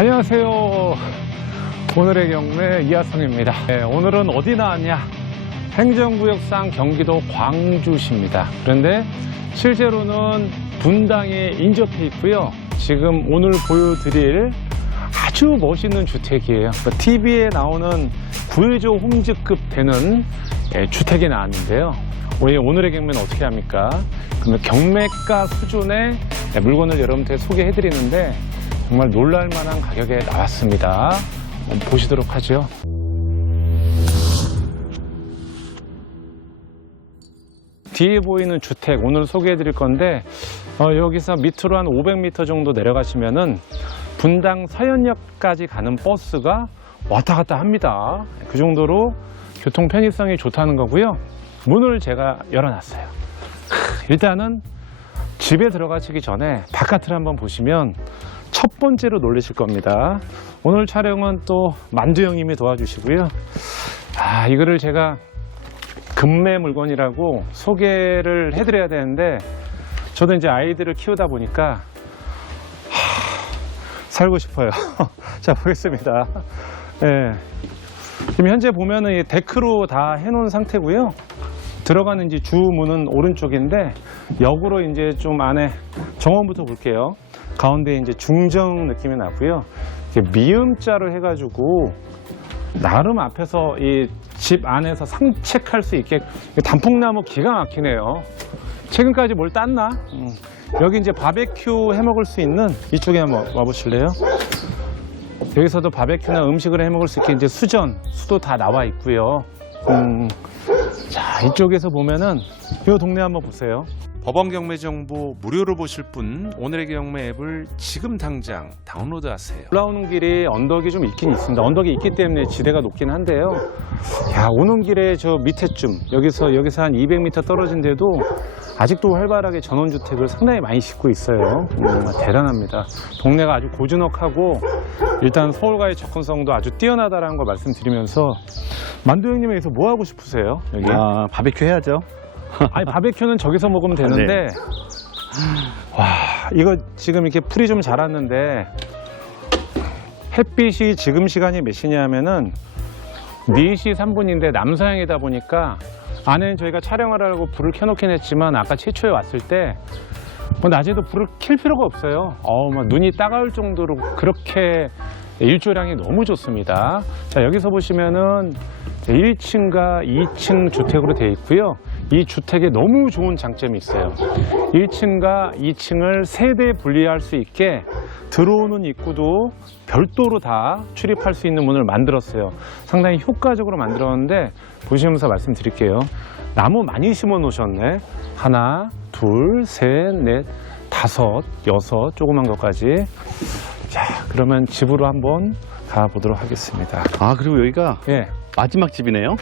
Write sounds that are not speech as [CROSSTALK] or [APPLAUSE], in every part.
안녕하세요. 오늘의 경매 이하성입니다. 네, 오늘은 어디 나왔냐? 행정구역상 경기도 광주시입니다. 그런데 실제로는 분당에 인접해 있고요. 지금 오늘 보여드릴 아주 멋있는 주택이에요. TV에 나오는 구해조 홈즈급 되는 예, 주택이 나왔는데요. 우리 오늘의 경매는 어떻게 합니까? 그러면 경매가 수준의 예, 물건을 여러분께 소개해 드리는데 정말 놀랄 만한 가격에 나왔습니다. 보시도록 하죠. 뒤에 보이는 주택 오늘 소개해 드릴 건데 어, 여기서 밑으로 한 500m 정도 내려가시면은 분당 서현역까지 가는 버스가 왔다 갔다 합니다. 그 정도로 교통 편의성이 좋다는 거고요. 문을 제가 열어놨어요. 크, 일단은 집에 들어가시기 전에 바깥을 한번 보시면 첫 번째로 놀라실 겁니다. 오늘 촬영은 또 만두 형님이 도와주시고요. 아, 이거를 제가 금매 물건이라고 소개를 해드려야 되는데 저도 이제 아이들을 키우다 보니까 하, 살고 싶어요. [LAUGHS] 자 보겠습니다. 예. 지금 현재 보면은 이 데크로 다 해놓은 상태고요. 들어가는 주문은 오른쪽인데 역으로 이제 좀 안에 정원부터 볼게요. 가운데 이제 중정 느낌이 나고요. 미음자로 해가지고 나름 앞에서 이 집 안에서 산책할 수 있게 단풍나무 기가 막히네요. 최근까지 뭘 땄나? 음. 여기 이제 바베큐 해 먹을 수 있는 이쪽에 한번 와보실래요? 여기서도 바베큐나 음식을 해 먹을 수 있게 이제 수전, 수도 다 나와 있고요. 음. 자, 이쪽에서 보면은 이 동네 한번 보세요. 법원 경매 정보 무료로 보실 분 오늘의 경매 앱을 지금 당장 다운로드하세요. 올라오는 길에 언덕이 좀 있긴 있습니다. 언덕이 있기 때문에 지대가 높긴 한데요. 야, 오는 길에 저 밑에쯤, 여기서, 여기서 한 200m 떨어진 데도 아직도 활발하게 전원주택을 상당히 많이 짓고 있어요. 음, 대단합니다. 동네가 아주 고즈넉하고 일단 서울과의 접근성도 아주 뛰어나다라는 걸 말씀드리면서 만두 형님 여기서 뭐 하고 싶으세요? 여기? 아, 바비큐 해야죠. [LAUGHS] 아니 바베큐는 저기서 먹으면 되는데 와 이거 지금 이렇게 풀이 좀 자랐는데 햇빛이 지금 시간이 몇 시냐면은 4시 3분인데 남서향이다 보니까 안에는 저희가 촬영을 하려고 불을 켜놓긴 했지만 아까 최초에 왔을 때 뭐 낮에도 불을 켤 필요가 없어요. 어우, 막 눈이 따가울 정도로 그렇게 일조량이 너무 좋습니다. 자, 여기서 보시면은 1층과 2층 주택으로 되어 있고요. 이 주택에 너무 좋은 장점이 있어요. 1층과 2층을 세대 분리할 수 있게 들어오는 입구도 별도로 다 출입할 수 있는 문을 만들었어요. 상당히 효과적으로 만들었는데 보시면서 말씀드릴게요. 나무 많이 심어 놓으셨네. 하나, 둘, 셋, 넷, 다섯, 여섯, 조그만 것까지. 자, 그러면 집으로 한번 가보도록 하겠습니다. 아, 그리고 여기가 예. 마지막 집이네요?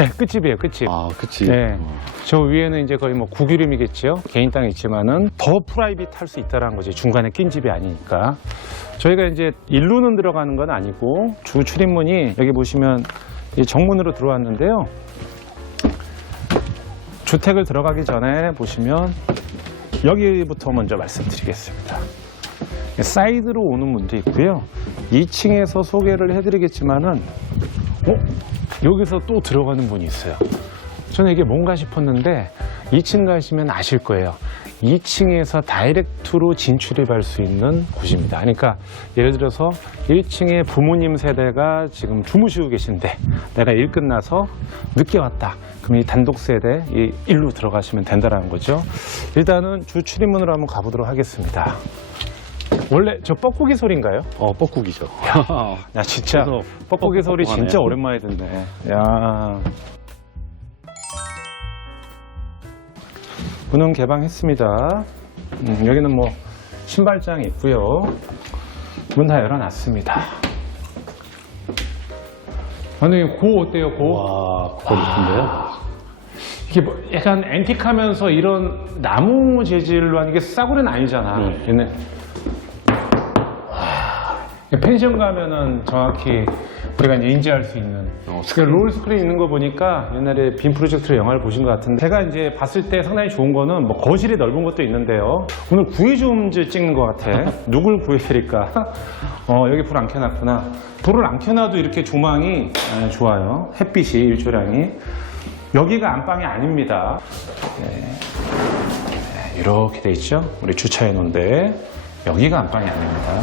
네, 끝집이에요, 끝집. 아, 그치. 네. 어. 저 위에는 이제 거의 뭐 국유림이겠지요. 개인 땅이 있지만은 더 프라이빗 할 수 있다는 거지. 중간에 낀 집이 아니니까. 저희가 이제 일루는 들어가는 건 아니고 주 출입문이 여기 보시면 이 정문으로 들어왔는데요. 주택을 들어가기 전에 보시면 여기부터 먼저 말씀드리겠습니다. 사이드로 오는 문도 있고요. 2층에서 소개를 해드리겠지만은 어? 여기서 또 들어가는 문이 있어요. 저는 이게 뭔가 싶었는데 2층 가시면 아실 거예요. 2층에서 다이렉트로 진출입할 수 있는 곳입니다. 그러니까 예를 들어서 1층에 부모님 세대가 지금 주무시고 계신데 내가 일 끝나서 늦게 왔다. 그럼 이 단독 세대 이 일로 들어가시면 된다는 거죠. 일단은 주 출입문으로 한번 가보도록 하겠습니다. 원래 저 뻐꾸기 소리인가요? 어, 뻐꾸기죠. [LAUGHS] 야 진짜 그래서 뻐꾸기 소리. 진짜 오랜만에 듣네. 야. 문은 개방했습니다. 음, 여기는 뭐 신발장이 있고요. 문 다 열어놨습니다. 아니 고 어때요 고? 와, 그거 높은데요? 이게 뭐 약간 앤틱하면서 이런 나무 재질로 하는 게 싸구려는 아니잖아. 네. 얘네 펜션 가면은 정확히 우리가 이제 인지할 수 있는 어, 그롤 스크린 있는 거 보니까 옛날에 빔 프로젝트로 영화를 보신 것 같은데 제가 이제 봤을 때 상당히 좋은 거는 뭐 거실이 넓은 것도 있는데요. 오늘 구이 좀 찍는 것 같아. [LAUGHS] 누굴 구해드릴까? 어 여기 불 안 켜놨구나. 불을 안 켜놔도 이렇게 조망이 에, 좋아요. 햇빛이 일조량이 여기가 안방이 아닙니다. 네, 이렇게 돼 있죠. 우리 주차해 놓은데 여기가 안방이 아닙니다.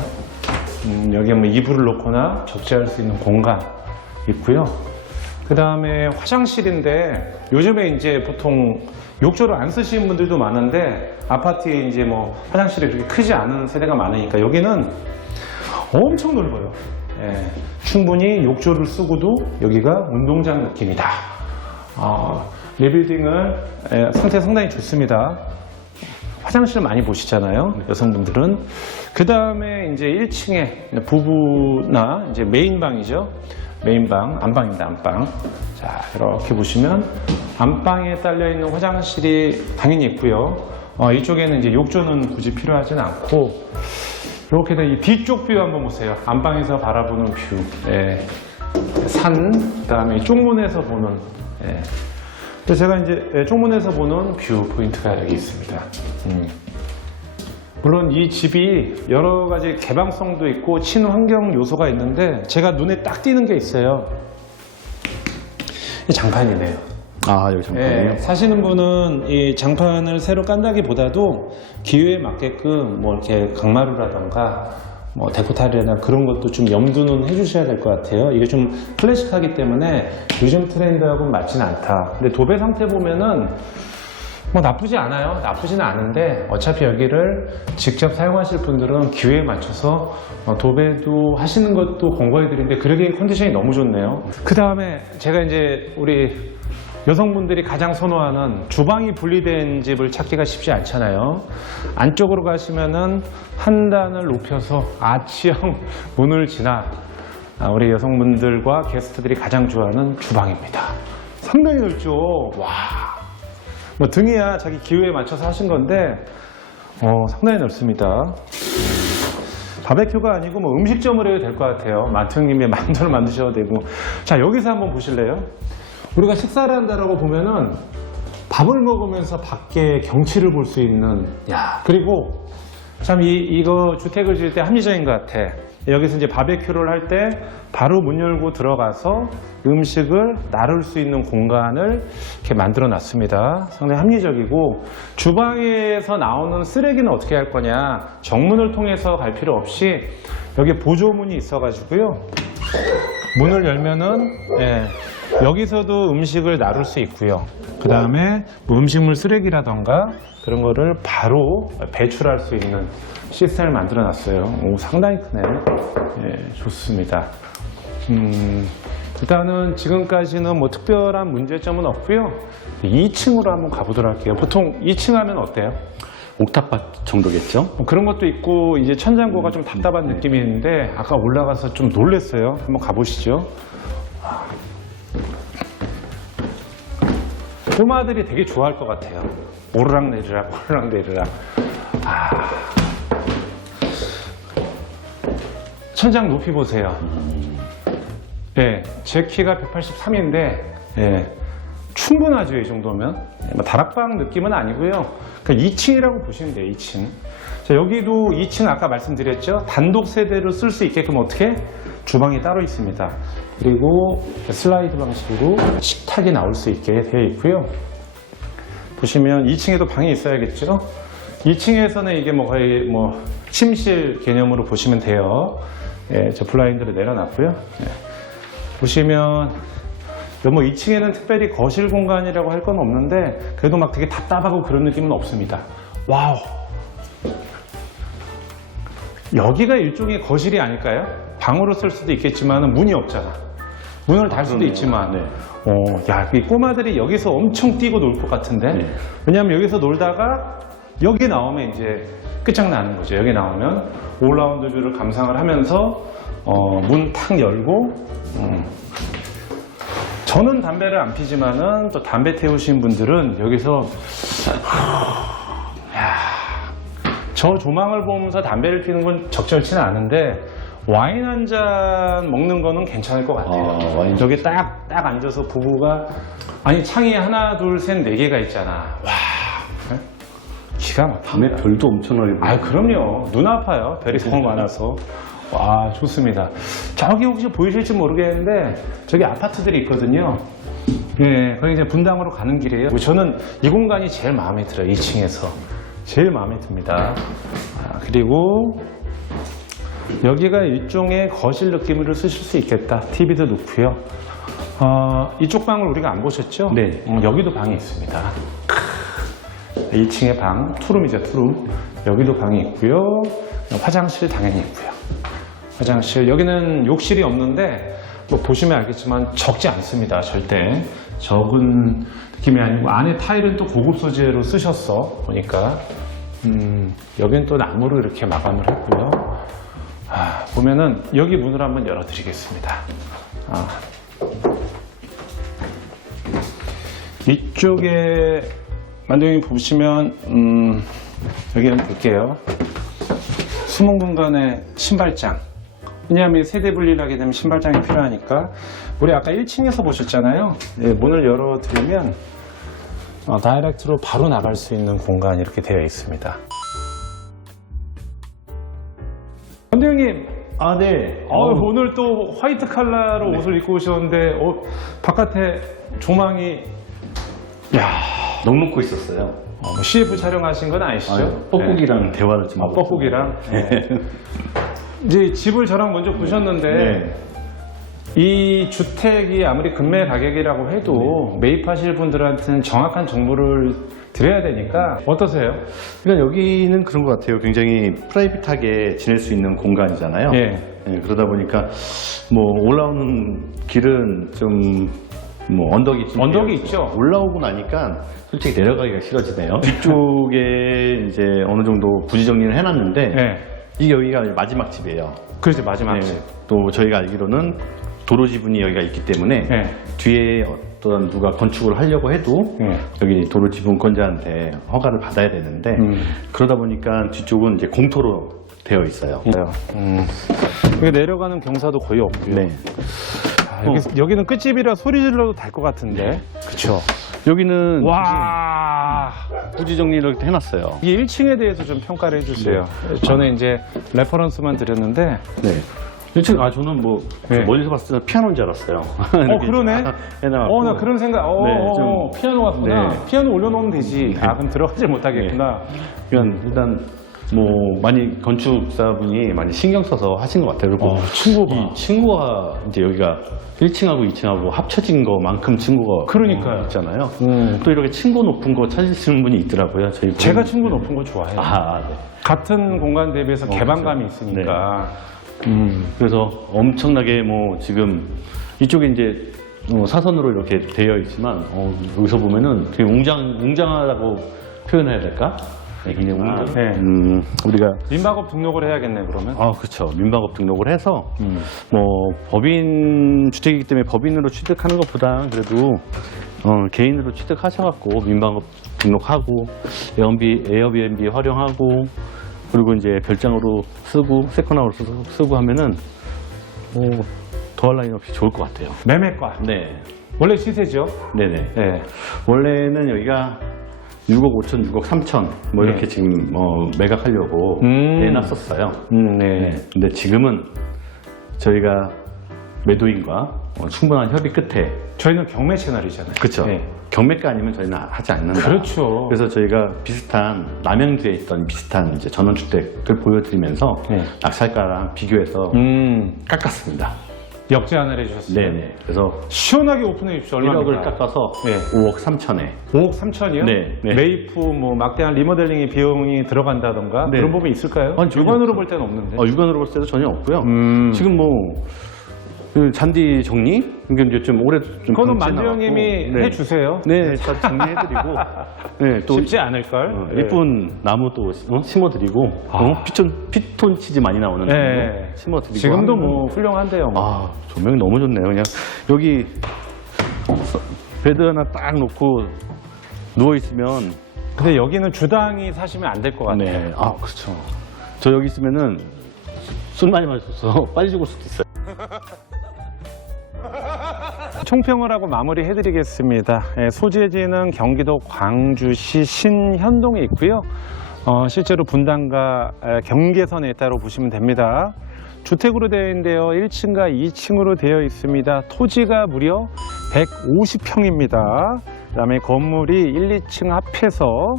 음, 여기에 뭐 이불을 놓거나 적재할 수 있는 공간 있고요. 그 다음에 화장실인데 요즘에 이제 보통 욕조를 안 쓰시는 분들도 많은데 아파트에 이제 뭐 화장실이 그렇게 크지 않은 세대가 많으니까 여기는 엄청 넓어요. 예, 충분히 욕조를 쓰고도 여기가 운동장 느낌이다. 어, 리빌딩을 예, 상태 상당히 좋습니다. 화장실 많이 보시잖아요. 여성분들은. 그 다음에 이제 1층에 부부나 이제 메인방이죠. 메인방, 안방입니다, 안방. 자, 이렇게 보시면 안방에 딸려 있는 화장실이 당연히 있고요. 어, 이쪽에는 이제 욕조는 굳이 필요하진 않고, 이렇게 된이 뒤쪽 뷰 한번 보세요. 안방에서 바라보는 뷰. 예. 산, 그 다음에 쪽문에서 보는, 예. 그래서 제가 이제 예, 쪽문에서 보는 뷰 포인트가 여기 있습니다. 음. 물론 이 집이 여러 가지 개방성도 있고 친환경 요소가 있는데 제가 눈에 딱 띄는 게 있어요. 이 장판이네요. 아, 여기 잠깐만요. 예, 사시는 분은 이 장판을 새로 깐다기보다도 기후에 맞게끔 뭐 이렇게 강마루라던가 뭐 데코타일이나 그런 것도 좀 염두는 해주셔야 될 것 같아요. 이게 좀 클래식하기 때문에 요즘 트렌드하고는 맞지는 않다. 근데 도배 상태 보면은 뭐 나쁘지 않아요. 나쁘지는 않은데 어차피 여기를 직접 사용하실 분들은 기회에 맞춰서 어, 도배도 하시는 것도 권고해 드리는데 그러기엔 컨디션이 너무 좋네요. 그 다음에 제가 이제 우리 여성분들이 가장 선호하는 주방이 분리된 집을 찾기가 쉽지 않잖아요. 안쪽으로 가시면은 한 단을 높여서 아치형 [LAUGHS] 문을 지나 아, 우리 여성분들과 게스트들이 가장 좋아하는 주방입니다. 상당히 넓죠. 와. 뭐 등이야 자기 기호에 맞춰서 하신 건데 어, 상당히 넓습니다. 바베큐가 아니고 뭐 음식점을 해도 될 것 같아요. 마트형님이 [LAUGHS] 만두를 만드셔도 되고. 자 여기서 한번 보실래요? 우리가 식사를 한다라고 보면은 밥을 먹으면서 밖에 경치를 볼 수 있는 야 그리고 참 이 이거 주택을 지을 때 합리적인 것 같아. 여기서 이제 바베큐를 할 때 바로 문 열고 들어가서 음식을 나눌 수 있는 공간을 이렇게 만들어 놨습니다. 상당히 합리적이고 주방에서 나오는 쓰레기는 어떻게 할 거냐? 정문을 통해서 갈 필요 없이 여기 보조문이 있어 가지고요. 문을 열면은 예, 여기서도 음식을 나눌 수 있고요. 그 다음에 뭐 음식물 쓰레기라던가 그런 거를 바로 배출할 수 있는 시스템을 만들어 놨어요. 오, 상당히 크네. 예, 좋습니다. 음, 일단은 지금까지는 뭐 특별한 문제점은 없고요. 2층으로 한번 가보도록 할게요. 보통 2층 하면 어때요? 옥탑밭 정도겠죠? 뭐 그런 것도 있고 이제 천장고가 좀 답답한 느낌이 있는데 아까 올라가서 좀 놀랬어요. 한번 가보시죠. 꼬마들이 되게 좋아할 것 같아요. 오르락 내리락 오르락 내리락. 아. 천장 높이 보세요. 예, 제 키가 183인데 예, 충분하죠 이 정도면 예, 뭐 다락방 느낌은 아니고요. 그 2층이라고 보시면 돼요 2층. 자 여기도 2층 아까 말씀드렸죠 단독 세대로 쓸 수 있게끔 어떻게 주방이 따로 있습니다. 그리고 슬라이드 방식으로 식탁이 나올 수 있게 되어 있고요. 보시면 2층에도 방이 있어야겠죠. 2층에서는 이게 뭐 거의 뭐 침실 개념으로 보시면 돼요. 예, 저 블라인드를 내려놨고요. 예. 보시면 뭐 2층에는 특별히 거실 공간이라고 할 건 없는데 그래도 막 되게 답답하고 그런 느낌은 없습니다. 와우. 여기가 일종의 거실이 아닐까요? 방으로 쓸 수도 있겠지만 문이 없잖아. 문을 달 수도 그러네요. 있지만, 네. 어, 야, 이 꼬마들이 여기서 엄청 뛰고 놀 것 같은데. 네. 왜냐하면 여기서 놀다가 여기 나오면 이제 끝장나는 거죠. 여기 나오면 올라운드 뷰를 감상을 하면서 어, 문 탁 열고 음. 저는 담배를 안 피지만은 또 담배 태우신 분들은 여기서 야, 저 조망을 보면서 담배를 피는 건 적절치는 않은데 와인 한 잔 먹는 거는 괜찮을 것 같아요. 아, 와인. 여기 딱, 딱 앉아서 부부가, 아니, 창이 하나, 둘, 셋, 네 개가 있잖아. 와, 네? 기가 막혀. 밤에 별도 엄청나게 보여요. 아, 그럼요. 눈 아파요. 별이 너무 많아서. 와, 좋습니다. 저기 혹시 보이실지 모르겠는데, 저기 아파트들이 있거든요. 예, 거기 이제 분당으로 가는 길이에요. 저는 이 공간이 제일 마음에 들어요. 2층에서. 제일 마음에 듭니다. 아, 그리고 여기가 일종의 거실 느낌으로 쓰실 수 있겠다. TV도 놓고요. 어, 이쪽 방을 우리가 안 보셨죠? 네. 음, 여기도 방이 있습니다. 2층에 방, 투룸이죠, 투룸. 여기도 방이 있고요. 화장실 당연히 있고요. 화장실, 여기는 욕실이 없는데, 뭐 보시면 알겠지만 적지 않습니다, 절대. 적은 느낌이 아니고, 안에 타일은 또 고급 소재로 쓰셨어, 보니까. 음, 여긴 또 나무로 이렇게 마감을 했고요. 아, 보면은, 여기 문을 한번 열어 드리겠습니다. 아. 이쪽에 만동이 보시면 음, 여기 한번 볼게요. 숨은 공간에 신발장. 왜냐하면 세대 분리를 하게 되면 신발장이 필요하니까 우리 아까 1층에서 보셨잖아요. 네, 문을 열어드리면 어, 다이렉트로 바로 나갈 수 있는 공간이 이렇게 되어 있습니다. 원대형님, 아, 네. 어, 오늘 또 화이트 컬러로 옷을 입고 오셨는데 어, 바깥에 조망이 야 넉넉고 있었어요. 어, 뭐 CF 촬영하신 건 아니시죠? 아, 뻐꾸기랑 대화를 좀 아, 하고 뻐꾸기랑? 있어요. 네. 이제 집을 저랑 먼저 보셨는데 네. 이 주택이 아무리 금매 가격이라고 해도 매입하실 분들한테는 정확한 정보를 드려야 되니까 어떠세요? 그러니까 여기는 그런 것 같아요. 굉장히 프라이빗하게 지낼 수 있는 공간이잖아요. 예. 예, 그러다 보니까 뭐 올라오는 길은 좀 뭐 언덕이 좀 언덕이 있죠? 올라오고 나니까 솔직히 내려가기가 싫어지네요. 뒤쪽에 이제 어느 정도 부지 정리를 해놨는데 네. 이게 여기가 마지막 집이에요. 그렇지 마지막 네, 집. 또 저희가 알기로는 도로 지분이 여기가 있기 때문에 네. 뒤에 어떤 누가 건축을 하려고 해도 네. 여기 도로 지분권자한테 허가를 받아야 되는데 음. 그러다 보니까 뒤쪽은 이제 공터로 되어 있어요. 음. 여기 내려가는 경사도 거의 없고요. 네. 아, 여기, 여기는 끝집이라 소리 질러도 될 것 같은데. 그렇죠. 여기는 와. 부지 정리를 이렇게 해놨어요. 이 1층에 대해서 좀 평가를 해주세요. 저는 이제 레퍼런스만 드렸는데 네. 1층, 아, 저는 뭐, 네. 멀리서 봤을 때 피아노인 줄 알았어요. 어 [LAUGHS] 그러네. 해놔갖고. 어나 그런 생각. 어, 네, 어, 좀- 어, 피아노 같구나. 네. 피아노 올려놓으면 되지. 아 그럼 들어가질 못하겠구나. 그러니까 일단, 뭐, 많이 건축사분이 많이 신경 써서 하신 것 같아요. 그리고 어, 친구가. 이 친구가 이제 여기가 1층하고 2층하고 합쳐진 거만큼 친구가 그러니까요. 어, 있잖아요. 음. 또 이렇게 친구 높은 거 찾으시는 분이 있더라고요. 저희 제가 부모님. 친구 높은 거 좋아해요. 아, 네. 같은 공간 대비해서 개방감이 있으니까. 음. 그래서 엄청나게 뭐 지금 이쪽에 이제 어, 사선으로 이렇게 되어 있지만 어, 여기서 보면은 되게 웅장 웅장하다고 표현해야 될까? 네, 굉장히 웅장. 네. 음, 우리가 민박업 등록을 해야겠네 그러면. 아 그렇죠 민박업 등록을 해서 음. 뭐 법인 주택이기 때문에 법인으로 취득하는 것보다 그래도 어, 개인으로 취득하셔갖고 민박업 등록하고 에어비 에어비앤비 활용하고 그리고 이제 별장으로 쓰고 세컨하우로 쓰고, 쓰고 하면은 뭐 더할 나위 없이 좋을 것 같아요. 매매가. 네, 원래 시세죠. 네네. 네. 원래는 여기가 6억 5천, 6억 3천 뭐 이렇게 네. 지금 뭐 매각하려고 음. 내놨었어요. 음, 네. 네. 근데 지금은 저희가 매도인과 어, 충분한 협의 끝에 저희는 경매 채널이잖아요. 그렇죠. 네. 경매가 아니면 저희는 하지 않는다. 그렇죠. 그래서 저희가 비슷한 남양주에 있던 비슷한 이제 전원주택을 보여드리면서 네. 낙찰가랑 비교해서 음, 깎았습니다. 역제안을 해주셨어요. 네네. 그래서 시원하게 오픈해 주십시오. 1억을 얼마입니까? 깎아서 네. 5억 3천에 5억 3천이요? 네, 네. 메이프, 뭐 막대한 리모델링의 비용이 들어간다던가 네. 그런 부분이 있을까요? 아니, 전혀 육안으로. 볼 때는 없는데. 어, 육안으로 볼 때도 전혀 없고요. 음. 지금 뭐 그 잔디 정리 이게 이제 좀 올해 좀 그거는 나왔고, 형님이 네. 해주세요. 네, 다 정리해드리고 [LAUGHS] 네, 또 쉽지 않을걸? 어, 네. 예쁜 나무 또 어, 심어드리고 아. 어? 피톤 피톤 치즈 많이 나오는 네. 나무 심어드리고 지금도 뭐 훌륭한데요. 뭐. 아 조명이 너무 좋네요. 그냥 여기 베드 하나 딱 놓고 누워 있으면 근데 여기는 주당이 사시면 안 될 것 같아요. 네, 아 그렇죠. 저 여기 있으면은 술 많이 마셔서 [LAUGHS] 빨리 죽을 수도 있어요. [LAUGHS] 총평을 하고 마무리해드리겠습니다. 예, 소재지는 경기도 광주시 신현동에 있고요. 어, 실제로 분당과 에, 경계선에 있다고 보시면 됩니다. 주택으로 되어 있는데요. 1층과 2층으로 되어 있습니다. 토지가 무려 150평입니다. 그 다음에 건물이 1, 2층 합해서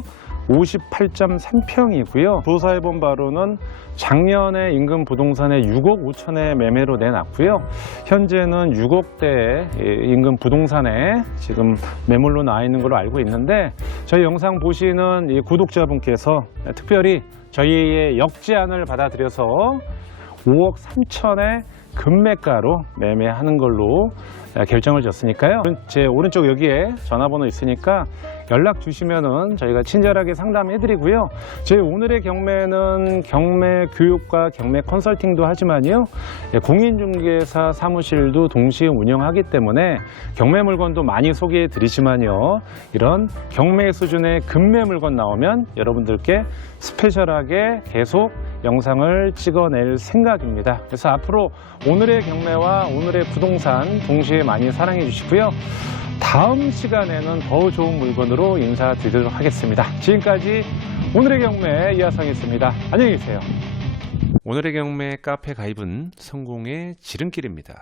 58.3평이고요. 조사해본 바로는 작년에 인근 부동산에 6억 5천에 매매로 내놨고요. 현재는 6억대 인근 부동산에 지금 매물로 나와 있는 걸로 알고 있는데 저희 영상 보시는 이 구독자분께서 특별히 저희의 역제안을 받아들여서 5억 3천의 금매가로 매매하는 걸로 결정을 줬으니까요. 제 오른쪽 여기에 전화번호 있으니까 연락 주시면은 저희가 친절하게 상담해 드리고요. 저희 오늘의 경매는 경매 교육과 경매 컨설팅도 하지만요. 예, 공인중개사 사무실도 동시에 운영하기 때문에 경매 물건도 많이 소개해 드리지만요. 이런 경매 수준의 금매 물건 나오면 여러분들께 스페셜하게 계속 영상을 찍어낼 생각입니다. 그래서 앞으로 오늘의 경매와 오늘의 부동산 동시에 많이 사랑해 주시고요. 다음 시간에는 더 좋은 물건으로 인사드리도록 하겠습니다. 지금까지 오늘의 경매 이하성이었습니다. 안녕히 계세요. 오늘의 경매 카페 가입은 성공의 지름길입니다.